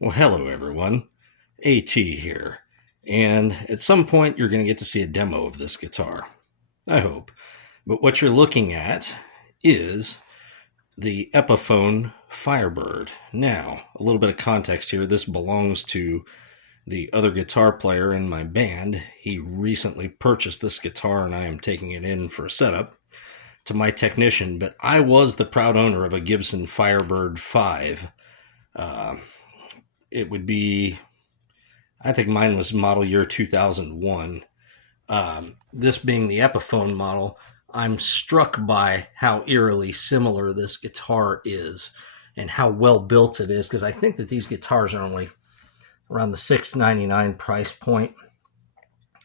Well, hello everyone. AT here. And at some point, you're going to get to see a demo of this guitar. I hope. But what you're looking at is the Epiphone Firebird. Now, a little bit of context here. This belongs to the other guitar player in my band. He recently purchased this guitar and I am taking it in for a setup to my technician. But I was the proud owner of a Gibson Firebird V. It would be, I think mine was model year 2001. This being the Epiphone model, I'm struck by how eerily similar this guitar is and how well built it is, because I think that these guitars are only around the $699 price point,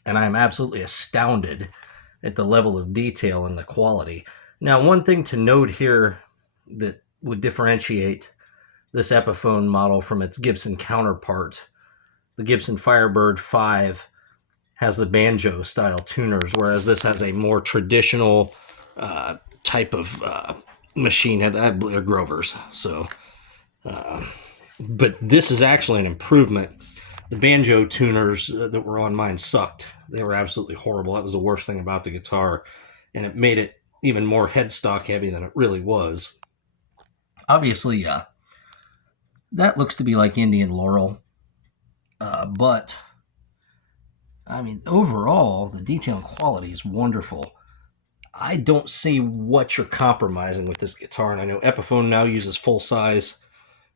and I'm absolutely astounded at the level of detail and the quality. Now, one thing to note here that would differentiate this Epiphone model from its Gibson counterpart, the Gibson Firebird V, has the banjo style tuners, whereas this has a more traditional type of machine head, Grovers. But this is actually an improvement. The banjo tuners that were on mine sucked. They were absolutely horrible. That was the worst thing about the guitar, and it made it even more headstock heavy than it really was. Obviously, that looks to be like Indian Laurel, but I mean, overall, the detail and quality is wonderful. I don't see what you're compromising with this guitar, and I know Epiphone now uses full-size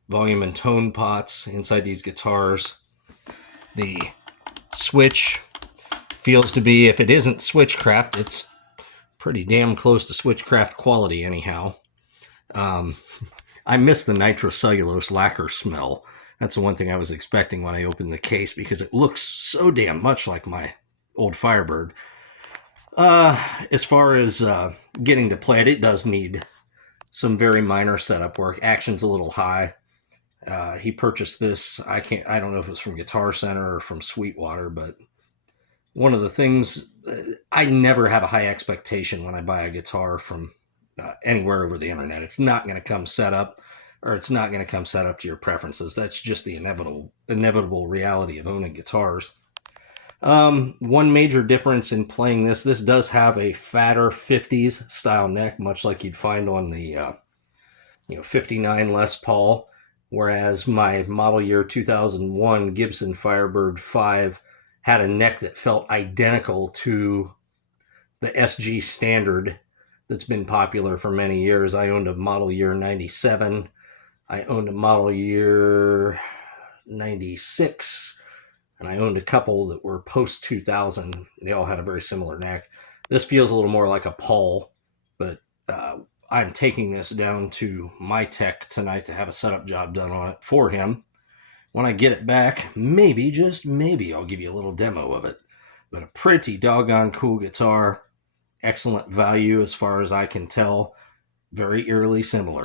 volume and tone pots inside these guitars. The switch feels to be, if it isn't Switchcraft, it's pretty damn close to Switchcraft quality anyhow. I miss the nitrocellulose lacquer smell. That's the one thing I was expecting when I opened the case, because it looks so damn much like my old Firebird. As far as getting to play it, it does need some very minor setup work. Action's a little high. He purchased this. I don't know if it's from Guitar Center or from Sweetwater, but one of the things, I never have a high expectation when I buy a guitar from anywhere over the internet. It's not going to come set up, or it's not going to come set up to your preferences. That's just the inevitable reality of owning guitars. One major difference in playing this does have a fatter 50s style neck, much like you'd find on the 59 Les Paul, whereas my model year 2001 Gibson Firebird V had a neck that felt identical to the SG standard that's been popular for many years. I owned a model year 97. I owned a model year 96. And I owned a couple that were post 2000. They all had a very similar neck. This feels a little more like a Paul, but I'm taking this down to my tech tonight to have a setup job done on it for him. When I get it back, maybe, just maybe, I'll give you a little demo of it. But a pretty doggone cool guitar. Excellent value as far as I can tell. Very eerily similar.